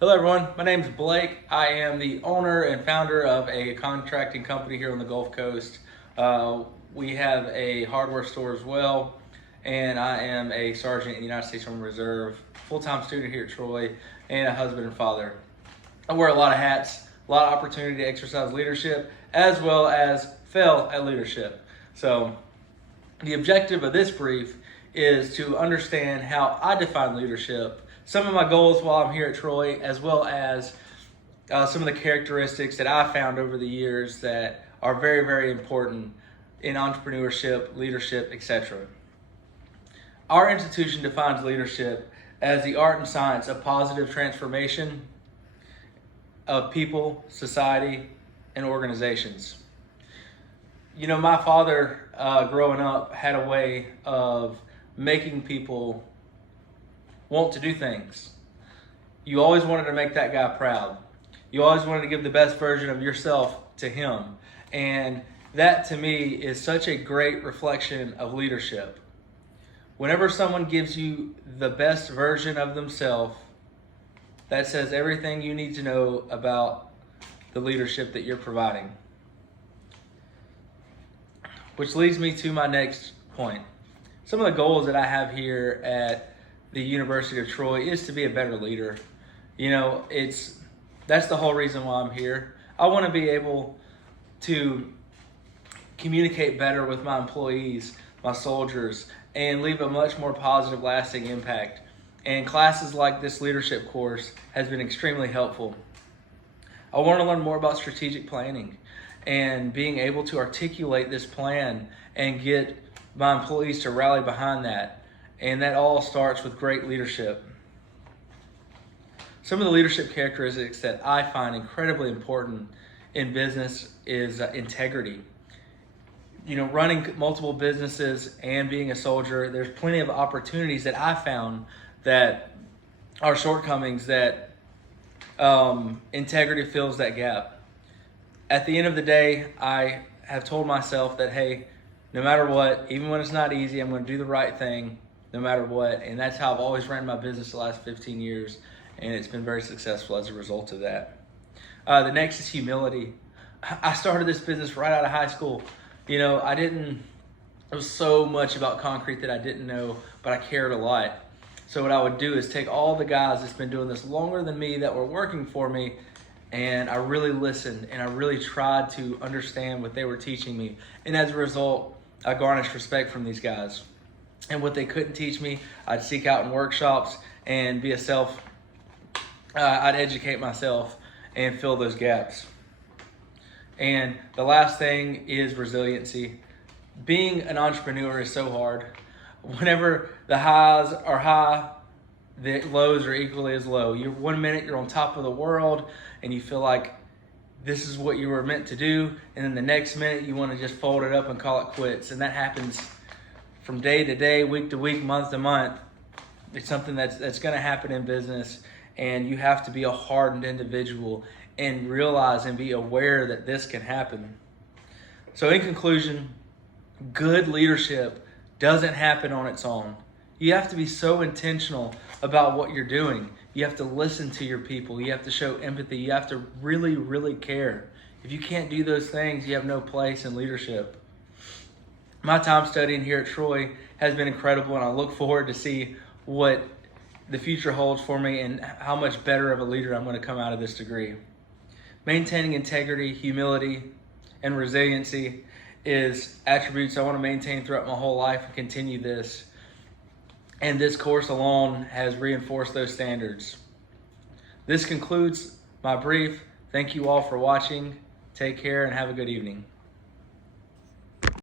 Hello everyone, my name is Blake. I am the owner and founder of a contracting company here on the Gulf Coast. We have a hardware store as well, and I am a sergeant in the United States Army Reserve, full-time student here at Troy, and a husband and father. I wear a lot of hats, a lot of opportunity to exercise leadership, as well as fail at leadership. So the objective of this brief is to understand how I define leadership, some of my goals while I'm here at Troy, as well as some of the characteristics that I found over the years that are very, very important in entrepreneurship, leadership, etc. Our institution defines leadership as the art and science of positive transformation of people, society, and organizations. You know, my father, growing up, had a way of making people want to do things. You always wanted to make that guy proud. You always wanted to give the best version of yourself to him. And that, to me, is such a great reflection of leadership. Whenever someone gives you the best version of themselves, that says everything you need to know about the leadership that you're providing. Which leads me to my next point. Some of the goals that I have here at the University of Troy is to be a better leader. You know, that's the whole reason why I'm here. I want to be able to communicate better with my employees, my soldiers, and leave a much more positive, lasting impact. And classes like this leadership course has been extremely helpful. I want to learn more about strategic planning and being able to articulate this plan and get my employees to rally behind that. And that all starts with great leadership. Some of the leadership characteristics that I find incredibly important in business is integrity. You know, running multiple businesses and being a soldier, there's plenty of opportunities that I found that are shortcomings that integrity fills that gap. At the end of the day, I have told myself that, hey, no matter what, even when it's not easy, I'm going to do the right thing no matter what. And that's how I've always ran my business the last 15 years. And it's been very successful as a result of that. The next is humility. I started this business right out of high school. You know, there was so much about concrete that I didn't know, but I cared a lot. So what I would do is take all the guys that's been doing this longer than me that were working for me, and I really listened and I really tried to understand what they were teaching me. And as a result, I garnished respect from these guys. And what they couldn't teach me, I'd seek out in workshops and be I'd educate myself and fill those gaps. And the last thing is resiliency. Being an entrepreneur is so hard. Whenever the highs are high, the lows are equally as low. One minute you're on top of the world and you feel like this is what you were meant to do, and then the next minute you want to just fold it up and call it quits. And that happens from day to day, week to week, month to month. It's something that's going to happen in business, and you have to be a hardened individual and realize and be aware that this can happen. So in conclusion, good leadership doesn't happen on its own. You have to be so intentional about what you're doing. You have to listen to your people. You have to show empathy. You have to really, really care. If you can't do those things, you have no place in leadership. My time studying here at Troy has been incredible, and I look forward to see what the future holds for me and how much better of a leader I'm going to come out of this degree. Maintaining integrity, humility, and resiliency is attributes I want to maintain throughout my whole life and continue this. And this course alone has reinforced those standards. This concludes my brief. Thank you all for watching. Take care and have a good evening.